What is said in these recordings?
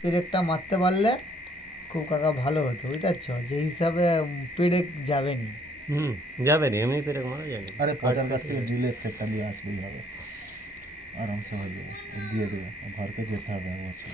পেরেকটা মারতে পারলে খুব কাকা ভালো হতো, বুঝতে পারছো, যে হিসাবে পেরেক যাবে নি। যাবে না, এমনি পেরেক মারা যাবে। আরে পচার কাছ থেকে ড্রিলের সেটটা দিয়ে আসলেই হবে, আরামসে হয়ে যাবে। দিয়ে দেবে, ঘরকে যেতে হবে এক বছর।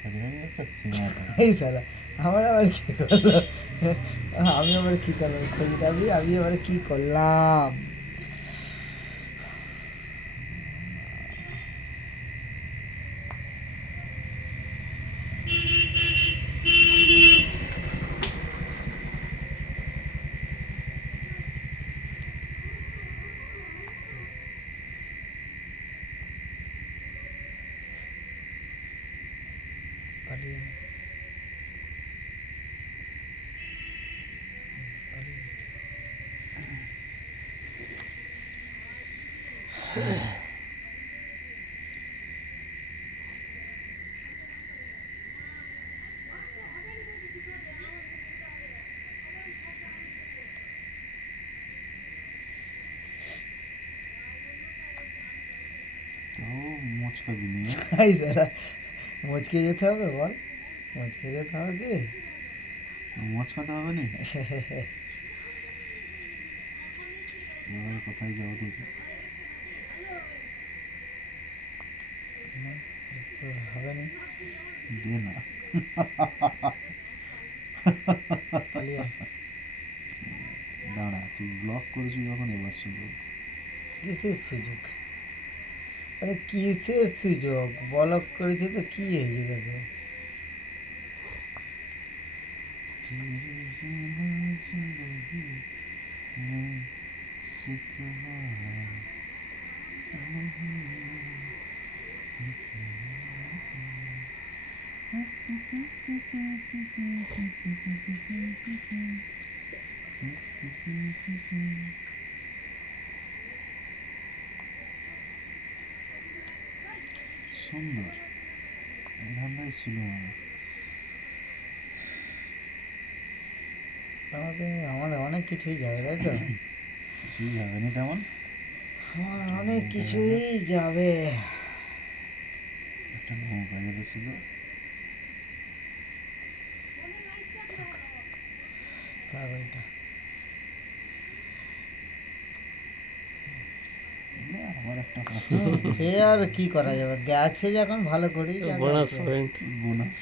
ফজরানি একটা সীমা থাকে। এই সালা আমার আবার কি করলো, আমি আবার কি করলাম, আমি আবার কি করলাম। পালিয়ে তাও মোচকা বিনিয়ে এই সালা মুচকে যেতে হবে, বল মুচকে যেতে হবে কি? মোচকাতে হবে নি। এবার কোথায় যাবো দেখি। তো হবে না, দে না, পালিয়ে আয়। দাঁড়া, তুই ব্লক করেছিস যখন, এবার শুনবো। কিসের সুযোগ, আরে কিসের সুযোগ, বলক করেছে তো কি হয়েছে দেখো। সুন্দর, এই ধান্দায় ছিল আমার। আমার অনেক কিছুই যাবে, তাই তো, কিছুই যাবে না তেমন। আমার অনেক কিছুই যাবে। একটা নৌকা যাবে ছিল, থাক ওইটা। আবার একটা সে আর কি করা যাবে, গেছে যখন ভালো করেই যাবে। Bonus point. বোনাস।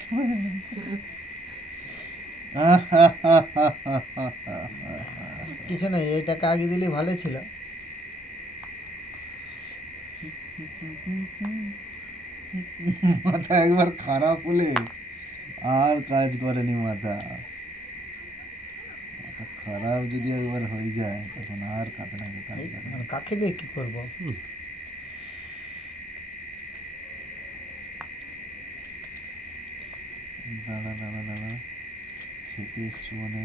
কিছু নেই, এইটা কাগি দিলে ভালো ছিল। মাথা একবার খারাপ হলে আর কাজ করেনি মাথা। মাথা খারাপ যদি একবার হয়ে যায় তখন আর খাতাটাকে কাজ করে না। আর কাকে দিয়ে কি করবো? দাঁড়া দাঁড়া দাঁড়া, খেতে এসছো মানে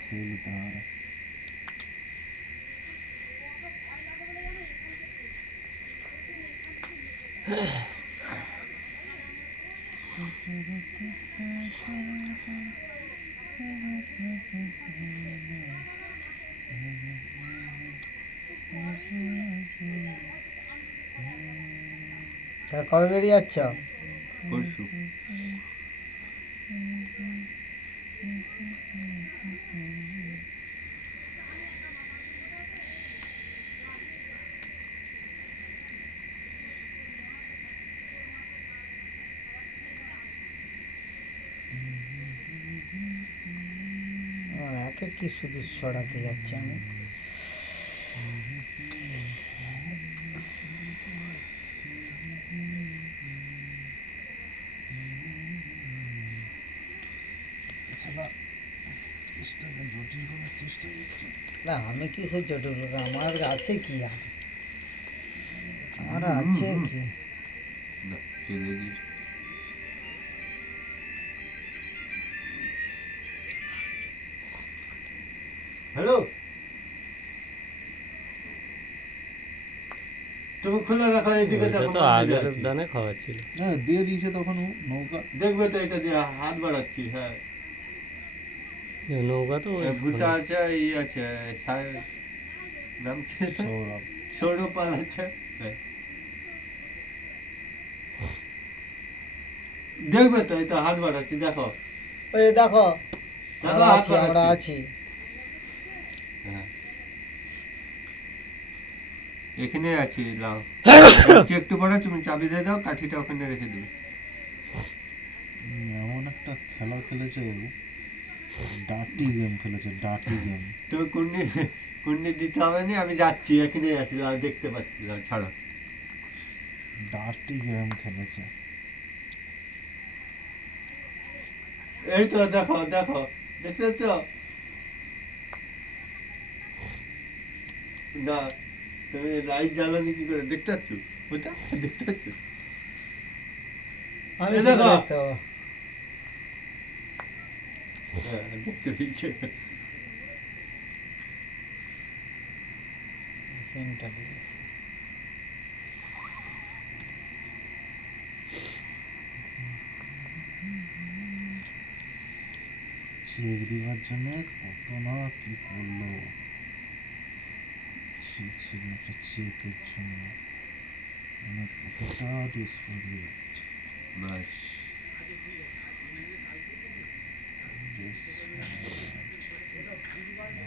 খেয়ে নিতে হবে। তা কবে বেরিয়ে যাচ্ছ? পরশু। একে কি শুধু ছড়াতে যাচ্ছে আমি। চেষ্টাটা জটিল করার চেষ্টা করছি। না আমি কি সে জটিল, আমার আছে কি আর, আমার আছে কি। হ্যালো, তুমি খুলে রাখো, এইদিকে ওইটা দেখো তো মন্দিরে আগের আছি। দানে খাওয়াচ্ছিল। হ্যাঁ দিয়ে দিয়েছে তখন ও নৌকা। দেখবে তো এটা দিয়ে হাত বাড়াচ্ছি। হ্যাঁ, নৌকা তো ওই ভুটা আছে, ই আছে, নাম কি এটা? সৌরভ। সৌরপাল আছে। হ্যাঁ। দেখবে তো, এটা হাত বাড়াচ্ছি, দেখো ওই দেখো দেখো আমরা হাত আছি, আমরা বাড়াচ্ছি। আছি। হ্যাঁ, এখানে আছি, লাও আছি একটু পরে তুমি চাবি দিয়ে দাও, কাঠিটা ওখানে রেখে দেবে। এমন একটা খেলা খেলেছে ও, ডার্টি গেম খেলেছে, ডার্টি গেম। তুমি কুন্ডি দিতে হবে না, আমি যাচ্ছি, এখানে আছি, লাও দেখতে পাচ্ছি, লাও ছাড়ো। ডার্টি গেম খেলেছে। এই তো দেখো দেখো, দেখতে পাচ্ছ? না, তুমি লাইট জ্বালানি কি করে দেখতে পাচ্ছ? ওটা দেখতে পাচ্ছ? আমি এই কি দেখো। করে দেখতে পাবো? হ্যাঁ, দেখতে পেয়েছি। পিনটা দিয়েছি। চেক দেওয়ার জন্য কত না কি করলো, চেক ছিল একটা চেকের জন্য, মানে কতটা ডেসপারেট। বাস,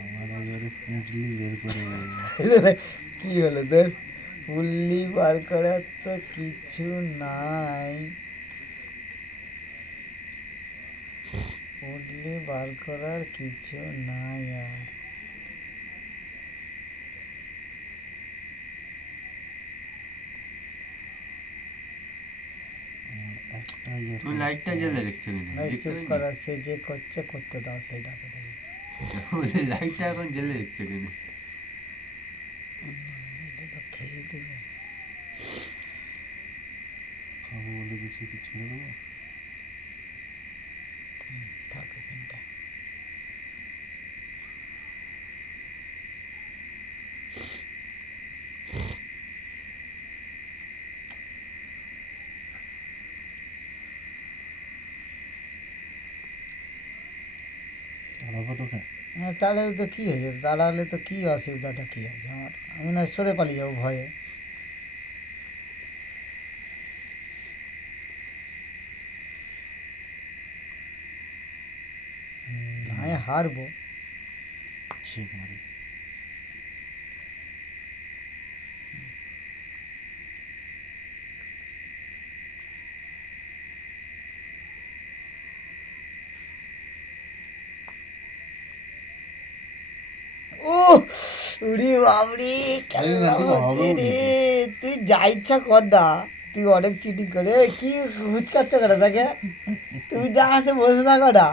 আমার এবারে পুঁটলি বের করে দেবো। কি হলো তোর? পুল্লি বার করার তো কিছু নাই, পুল্লি বার করার কিছু নাই আর। আমার একটাই তুমি লাইটটা জ্বালে রেখেছো কিনা ভাই দেখতে চুপ পাইনি? করা, সে যে করছে করতে দাও, সেটাকে দেখি। বলে লাইটটা এখন জ্বালে রেখেছো কিনা? এটা তো খেয়ে দেবে। খাবো বলে কিছু কি ছেড়ে দেবো? থাক এখানটা। তাড়াবো তোকে? হ্যাঁ, তাহলে তো কী হয়েছে? তাড়ালে তো কী অসুবিধাটা কী আছে আমার? আমি না সরে পালিয়ে যাবো ভয়ে। আমি হারবো। চেক মারি। ও উড়ি বাবরি, এই গানটি হবে রে! তুই যা ইচ্ছা কর না, তুই অনেক চিটিং করে। এই, কি হুচকাচ্ছ কেন তাকে? তুমি যা আছে বসে থাকো না।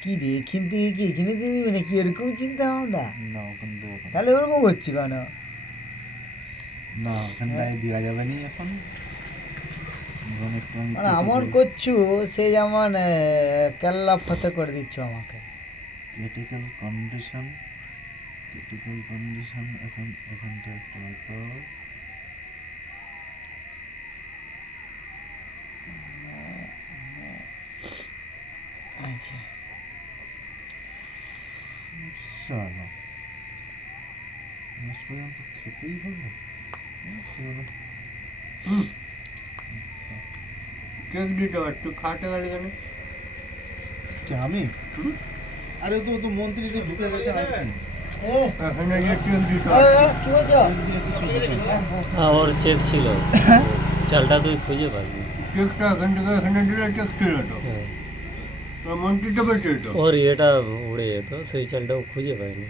কি রে, এখান থেকে কি এখানে দিয়ে দিবি নাকি? এরকম চিন্তা ভাবনা? না ওখানে দেবো কেন? তাহলে ওরকম করছি কেন? না ওখানটায় দেওয়া যাবে না এখন। এখন একটু আমি মানে এমন করছো সে যেমন কেল্লা ফতে করে দিচ্ছ আমাকে। ক্রিটিক্যাল কন্ডিশন, ক্রিটিক্যাল কন্ডিশন এখন এখানটা একটু হয়তো আচ্ছা, সালা শেষ পর্যন্ত খেতেই হবে। কেক দিতে পার, তুই খাটে গেলে কেন? আমি হুম? আরে তো তো মন্ত্রীতে ঢুকে গেছে আর কি এ, এখানে গিয়ে কেক দিতে এ, পার। কি বলছো? চেক দিয়ে কিছু হবে না। ওর চেক ছিল, চালটা তুই খুঁজে পাবি। কেকটা এখান থেকে এখানে দিলে কেক ছিল তো, হ্যাঁ, তোর মন্ত্রীটা বেঁচে তো। ওর ইয়েটা উড়ে যেত, সেই চালটাও খুঁজে পায়নি।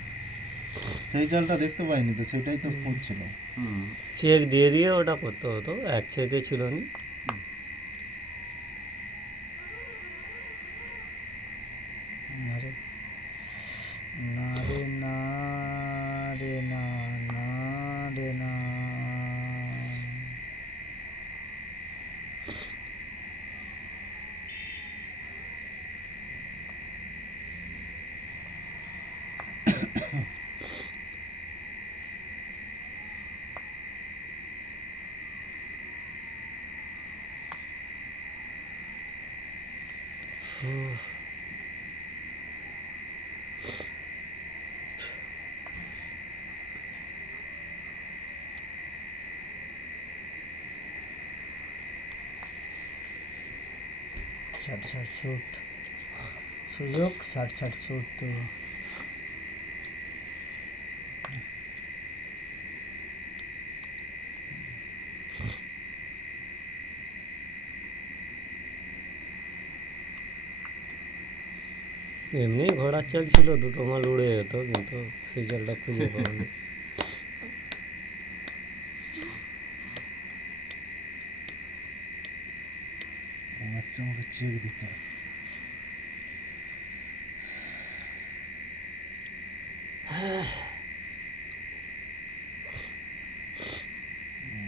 সেই চালটা দেখতে পাইনি তো, সেটাই তো খুঁজছিল। হুম, চেক দিয়ে দিয়ে ওটা করতে হতো, এক চেকে ছিল না। না রে, না রে, না রে, না, না রে, না। ষাট ষাট শুট সুযোগ, ষাট ষাট শুট তো এমনি ঘোড়ার চাল ছিল, দুটো মাল উড়ে যেত, কিন্তু সেই চালটা খুঁজে পাওয়া আসছে, আমাকে চেক দিতে হবে।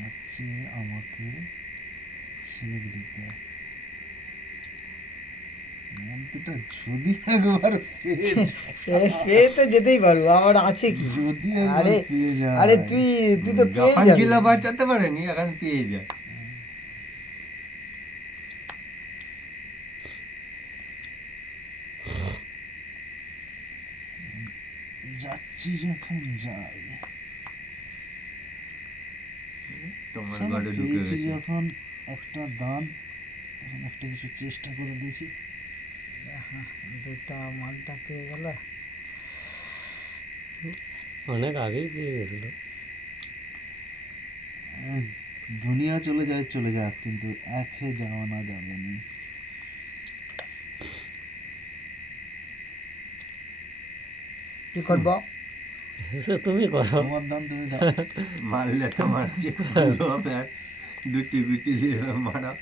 আসছে, আমাকে চেক দিতে হবে। মন্ত্রীটা যদি একবার পেয়ে যায়, পেয়ে তো যেতেই পারবো, আমার আছে কি। যদি একবার আরে পেয়ে যায়, আরে তুই তুই তো পেয়ে যখন ছিল যাবি। বাঁচাতে পারেনি, এখন পেয়ে যায়। যাচ্ছি যখন যাই, তোমার শালা ঘরে ঢুকে পেয়েছি গেছে। যখন একটা দান, এখন একটা কিছু চেষ্টা করে দেখি। দুটা মালটা পেয়ে গেল। অনেক আগেই পেয়ে গেছিল। দুনিয়া চলে যায়, চলে যাক, কিন্তু একে যাওয়া না যাবে না। কি করবো? সে তুমি করো। তোমার দান তুমি দাও। মারলে তোমার যে পুরো ব্যাগ দুটি গুটি নিয়ে মারা,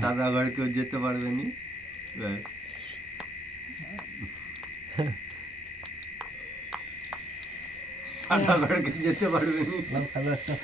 সাদা ঘর কেউ যেতে পারবে নি। ব্যাস। সাদা ঘর কেউ যেতে পারবে নি। লাও, খেলো একটা